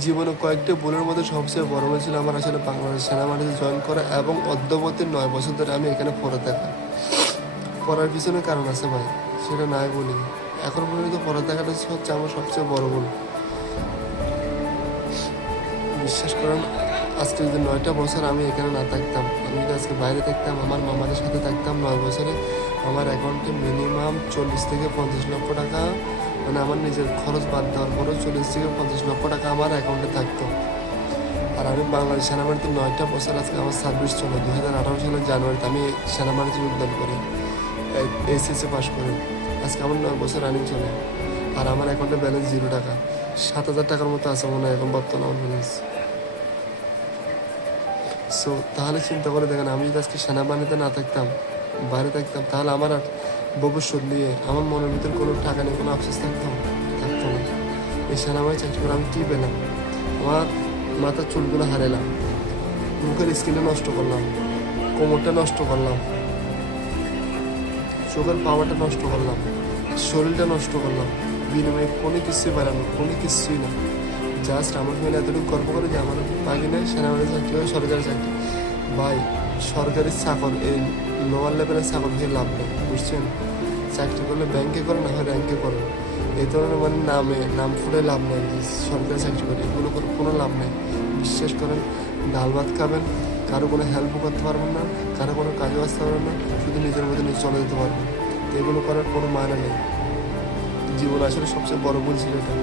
জীবনে কয়েকটি ভুলের মধ্যে সবচেয়ে বড় ভুল ছিল আমার আসলে বাংলাদেশ সেনাবাহিনীতে জয়েন করা এবং অদ্যাবধি 9 বছর ধরে আমি এখানে পড়ে থাকা। পড়ার পিছনে কারণ আছে ভাই, সেটা নাই বলি। এখন পর্যন্ত পড়ে থাকাটা হচ্ছে আমার সবচেয়ে বড় ভুল। বিশ্বাস করেন, আজকে যদি 9টা বছর আমি এখানে না থাকতাম, আমি যদি আজকে বাইরে থাকতাম, আমার মামাদের সাথে থাকতাম, 9 বছরে আমার অ্যাকাউন্টে মিনিমাম 40 থেকে 50 লক্ষ টাকা, মানে আমার নিজের খরচ বাদ দেওয়ার পরেও 40 থেকে 50 লক্ষ টাকা আমার অ্যাকাউন্টে থাকতো। আর আমি বাংলাদেশ সেনাবাহিনীতে 9টা বছর, আজকে আমার সার্ভিস চলে। 2018 সালের জানুয়ারিতে আমি সেনাবাহিনীতে যোগদান করি, এইচএসসি পাস করি। আজকে আমার 9 বছর রানিং চলে, আর আমার অ্যাকাউন্টে ব্যালেন্স 0 টাকা। 7,000 টাকার মতো আছে মনে হয় এখন বর্তমানে আমার ব্যালেন্স। সো তাহলে চিন্তা করে দেখেন, আমি যদি আজকে সেনাবাহিনীতে না থাকতাম, বাইরে থাকতাম, তাহলে আমার আর ভবিষ্যৎ নিয়ে আমার মনের ভিতরে কোনো টাকা নিয়ে কোনো আফসোস থাকতো না। এই সেনাবাহিনী চাকরি করে আমি কী পেলাম? আমার মাথার চুলগুলো হারালাম, মুখের স্কিনটা নষ্ট করলাম, কোমরটা নষ্ট করলাম, চোখের পাওয়ারটা নষ্ট করলাম, শরীরটা নষ্ট করলাম, বিনিময়ে কোনো কিছুই বাড়ানো, কোনো কিছুই না। জাস্ট আমার ফ্যামিলি এতটুকু গর্ব করে যে আমার বাগিনে সেনাবাহিনী চাকরি হয়, সরকারি চাকরি। ভাই, সরকারি চাকর, এই লোয়ার লেভেলের চাকর হয়ে লাভ নেই, বুঝছেন? চাকরি করলে ব্যাংকে করে, না হয় র্যাঙ্কে করে। এই ধরনের মানে নাম ফুটে লাভ নেই যে সরকারি চাকরি করে, এগুলো করে কোনো লাভ নেই। বিশ্বাস করেন, ডাল ভাত খাবেন, কারো কোনো হেল্পও করতে পারবেন না, কারো কোনো কাজও আসতে পারবেন না, শুধু নিজের মধ্যে নিজে চলে যেতে পারবেন। তো এগুলো করার কোনো মানে নেই। জীবন আসলে সবচেয়ে বড় ভুল ছিল এটা।